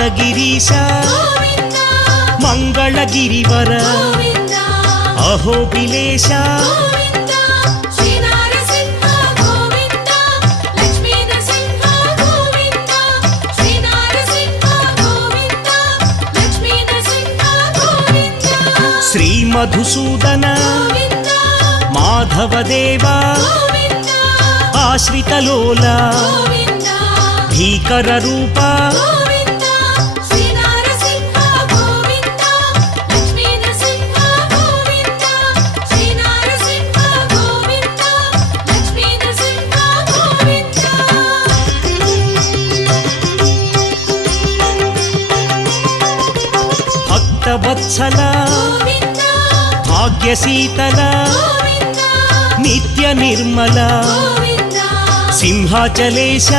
యాదగిరీశ మంగళగిరివర అహోబిలేశ శ్రీ మధుసూదన మాధవదేవా ఆశ్రితలోల భీకర రూప భక్తవత్సల భాగ్యశీతల నిత్య నిర్మల సింహాచలేశ